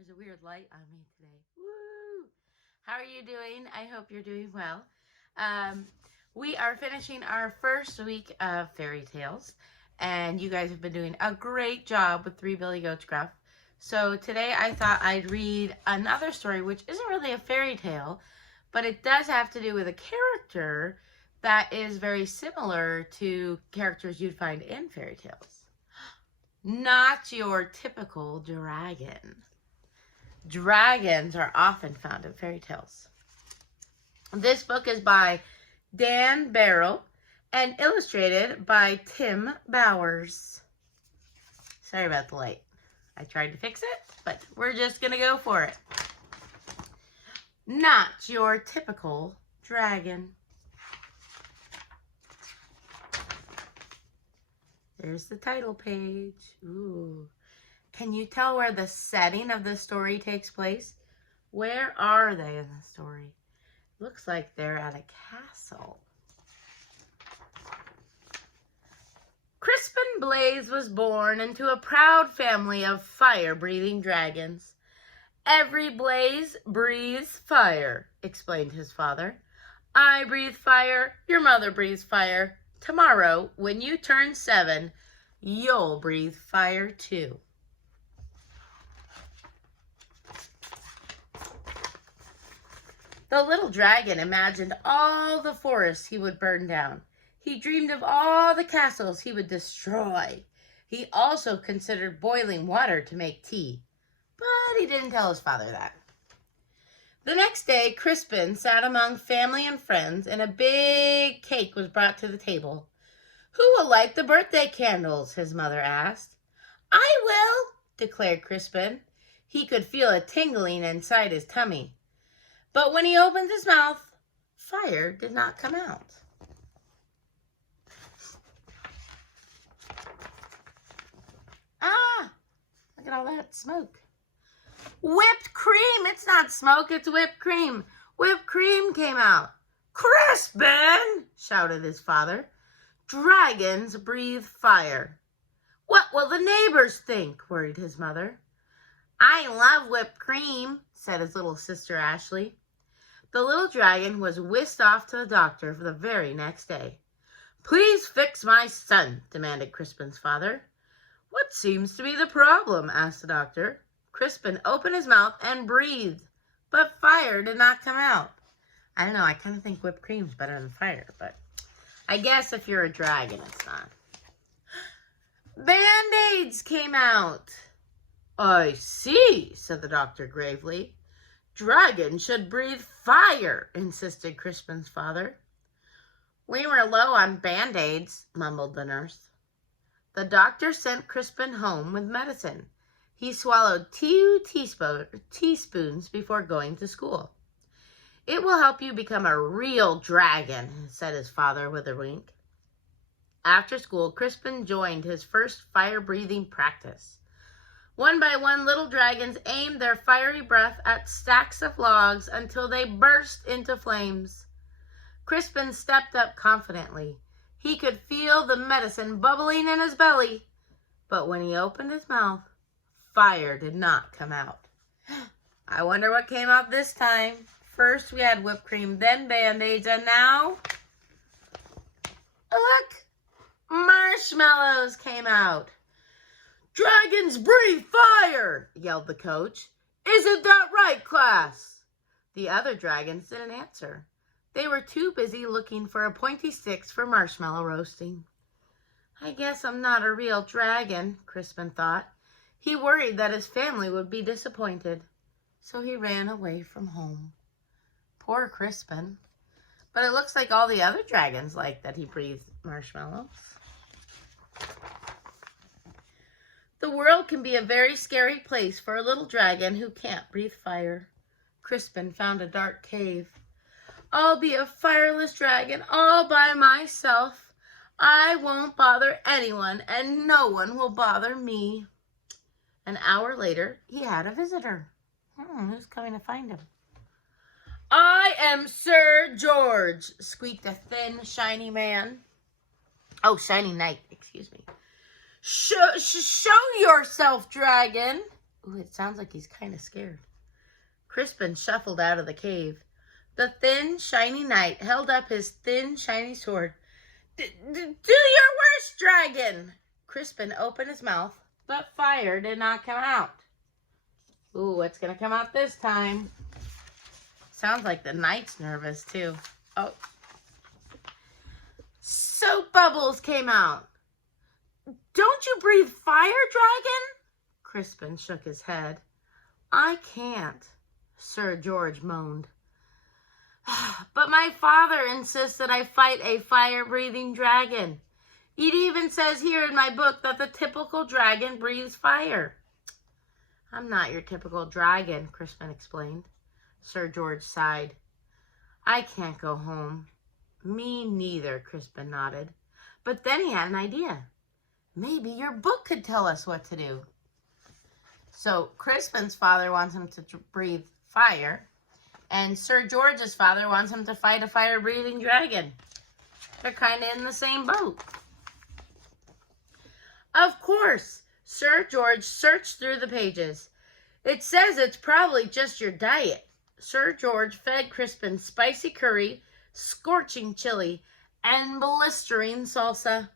There's a weird light on me today. Woo! How are you doing? I hope you're doing well. We are finishing our first week of fairy tales, and you guys have been doing a great job with Three Billy Goats Gruff. So today I thought I'd read another story, which isn't really a fairy tale, but it does have to do with a character that is very similar to characters you'd find in fairy tales. Not your typical dragon. Dragons are often found in fairy tales. This book is by Dan Barrow and illustrated by Tim Bowers. Sorry about the light. I tried to fix it, but we're just going to go for it. Not your typical dragon. There's the title page. Ooh. Can you tell where the setting of the story takes place? Where are they in the story? Looks like they're at a castle. Crispin Blaze was born into a proud family of fire-breathing dragons. Every blaze breathes fire, explained his father. I breathe fire, your mother breathes fire. Tomorrow, when you turn 7, you'll breathe fire too. The little dragon imagined all the forests he would burn down. He dreamed of all the castles he would destroy. He also considered boiling water to make tea, but he didn't tell his father that. The next day, Crispin sat among family and friends, and a big cake was brought to the table. Who will light the birthday candles? His mother asked. I will, declared Crispin. He could feel a tingling inside his tummy. But when he opened his mouth, fire did not come out. Ah, look at all that smoke. Whipped cream! It's not smoke, it's whipped cream. Whipped cream came out. Crispin! Shouted his father. Dragons breathe fire. What will the neighbors think? Worried his mother. I love whipped cream, said his little sister Ashley. The little dragon was whisked off to the doctor for the very next day. Please fix my son, demanded Crispin's father. What seems to be the problem? Asked the doctor. Crispin opened his mouth and breathed, but fire did not come out. I don't know, I kind of think whipped cream's better than fire, but I guess if you're a dragon, it's not. Band-Aids came out. I see, said the doctor gravely. Dragons should breathe fire, insisted Crispin's father. We were low on Band-Aids, mumbled the nurse. The doctor sent Crispin home with medicine. He swallowed 2 teaspoons before going to school. It will help you become a real dragon, said his father with a wink. After school, Crispin joined his first fire-breathing practice. One by one, little dragons aimed their fiery breath at stacks of logs until they burst into flames. Crispin stepped up confidently. He could feel the medicine bubbling in his belly, but when he opened his mouth, fire did not come out. I wonder what came out this time. First we had whipped cream, then Band-Aids, and now, look, marshmallows came out. Dragons breathe fire, yelled the coach. Isn't that right, class? The other dragons didn't answer. They were too busy looking for a pointy sticks for marshmallow roasting. I guess I'm not a real dragon, Crispin thought. He worried that his family would be disappointed, so he ran away from home. Poor Crispin. But it looks like all the other dragons like that he breathed marshmallows. The world can be a very scary place for a little dragon who can't breathe fire. Crispin found a dark cave. I'll be a fireless dragon all by myself. I won't bother anyone, and no one will bother me. An hour later, he had a visitor. Who's coming to find him? I am Sir George, squeaked a thin, shiny man. Oh, shiny knight, excuse me. Show yourself, dragon. Ooh, it sounds like he's kind of scared. Crispin shuffled out of the cave. The thin, shiny knight held up his thin, shiny sword. Do your worst, dragon! Crispin opened his mouth, but fire did not come out. Ooh, what's going to come out this time? Sounds like the knight's nervous, too. Oh. Soap bubbles came out. Don't you breathe fire, dragon? Crispin shook his head. I can't, Sir George moaned. But my father insists that I fight a fire-breathing dragon. It even says here in my book that the typical dragon breathes fire. I'm not your typical dragon, Crispin explained. Sir George sighed. I can't go home. Me neither, Crispin nodded. But then he had an idea. Maybe your book could tell us what to do. So Crispin's father wants him to breathe fire, and Sir George's father wants him to fight a fire-breathing dragon. They're kind of in the same boat. Of course, Sir George searched through the pages. It says it's probably just your diet. Sir George fed Crispin spicy curry, scorching chili, and blistering salsa.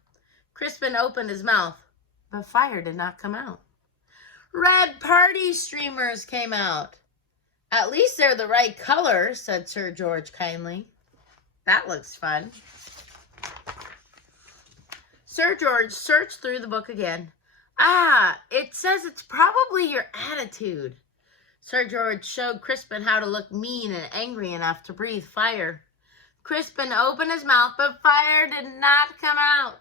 Crispin opened his mouth, but fire did not come out. Red party streamers came out. At least they're the right color, said Sir George kindly. That looks fun. Sir George searched through the book again. Ah, it says it's probably your attitude. Sir George showed Crispin how to look mean and angry enough to breathe fire. Crispin opened his mouth, but fire did not come out.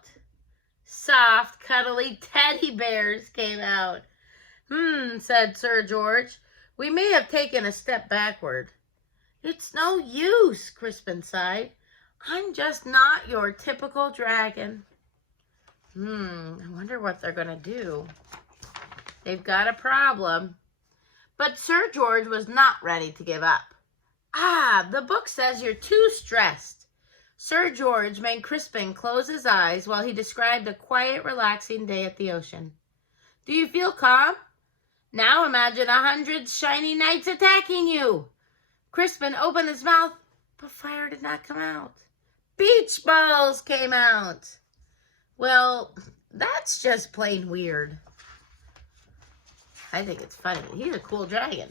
Soft, cuddly teddy bears came out. Said Sir George. We may have taken a step backward. It's no use, Crispin sighed. I'm just not your typical dragon. I wonder what they're going to do. They've got a problem. But Sir George was not ready to give up. Ah, the book says you're too stressed. Sir George made Crispin close his eyes while he described a quiet, relaxing day at the ocean. Do you feel calm? Now imagine 100 shiny knights attacking you. Crispin opened his mouth, but fire did not come out. Beach balls came out. Well, that's just plain weird. I think it's funny. He's a cool dragon.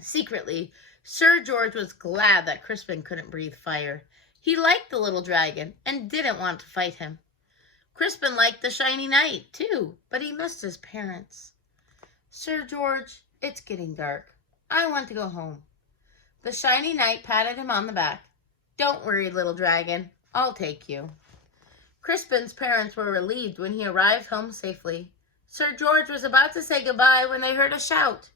Secretly, Sir George was glad that Crispin couldn't breathe fire. He liked the little dragon and didn't want to fight him. Crispin liked the shiny knight, too, but he missed his parents. Sir George, it's getting dark. I want to go home. The shiny knight patted him on the back. Don't worry, little dragon. I'll take you. Crispin's parents were relieved when he arrived home safely. Sir George was about to say goodbye when they heard a shout.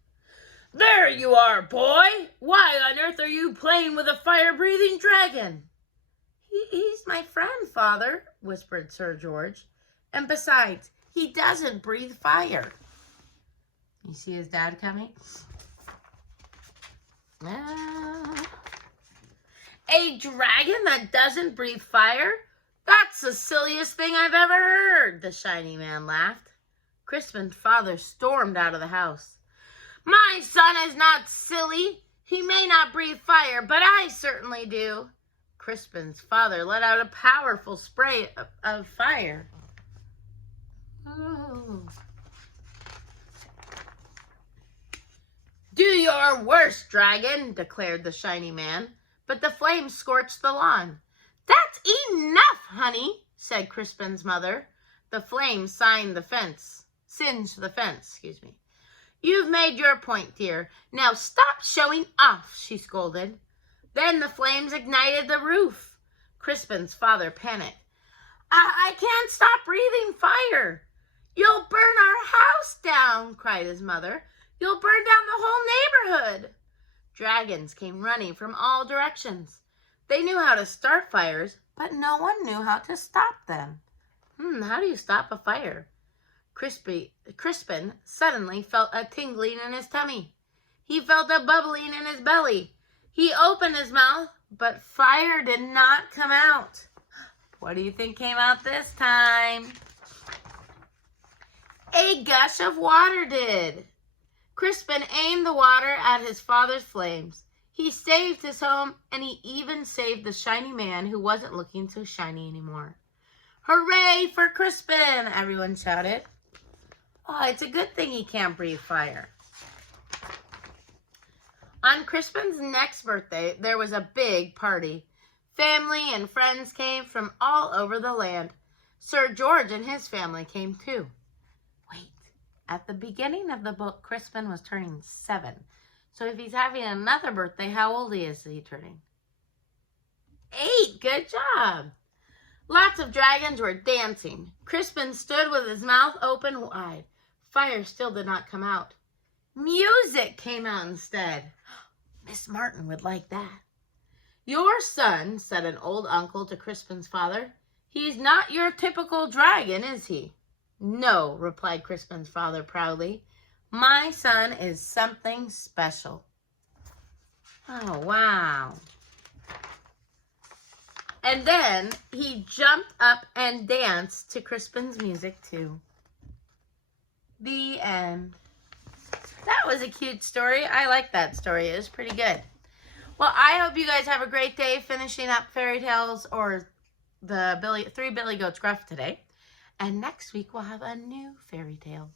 There you are, boy! Why on earth are you playing with a fire-breathing dragon? He's my friend, Father, whispered Sir George. And besides, he doesn't breathe fire. You see his dad coming? A dragon that doesn't breathe fire? That's the silliest thing I've ever heard, the shiny man laughed. Crispin's father stormed out of the house. My son is not silly. He may not breathe fire, but I certainly do. Crispin's father let out a powerful spray of fire. Oh. Do your worst, dragon, declared the shiny man, but the flames scorched the lawn. That's enough, honey, said Crispin's mother. The flames singed the fence. You've made your point, dear. Now stop showing off, she scolded. Then the flames ignited the roof. Crispin's father panicked. I can't stop breathing fire. You'll burn our house down, cried his mother. You'll burn down the whole neighborhood. Dragons came running from all directions. They knew how to start fires, but no one knew how to stop them. How do you stop a fire? Crispin suddenly felt a tingling in his tummy. He felt a bubbling in his belly. He opened his mouth, but fire did not come out. What do you think came out this time? A gush of water did. Crispin aimed the water at his father's flames. He saved his home, and he even saved the shiny man who wasn't looking so shiny anymore. Hooray for Crispin! Everyone shouted. Oh, it's a good thing he can't breathe fire. On Crispin's next birthday, there was a big party. Family and friends came from all over the land. Sir George and his family came too. Wait, at the beginning of the book, Crispin was turning 7. So if he's having another birthday, how old is he turning? 8. Good job. Lots of dragons were dancing. Crispin stood with his mouth open wide. Fire still did not come out. Music came out instead. Miss Martin would like that. Your son, said an old uncle to Crispin's father, he's not your typical dragon, is he? No, replied Crispin's father proudly. My son is something special. Oh, wow. And then he jumped up and danced to Crispin's music too. The end. That was a cute story. I like that story. It was pretty good. Well, I hope you guys have a great day finishing up Fairy Tales or the Three Billy Goats Gruff today. And next week we'll have a new fairy tale.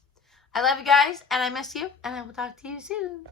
I love you guys, and I miss you, and I will talk to you soon.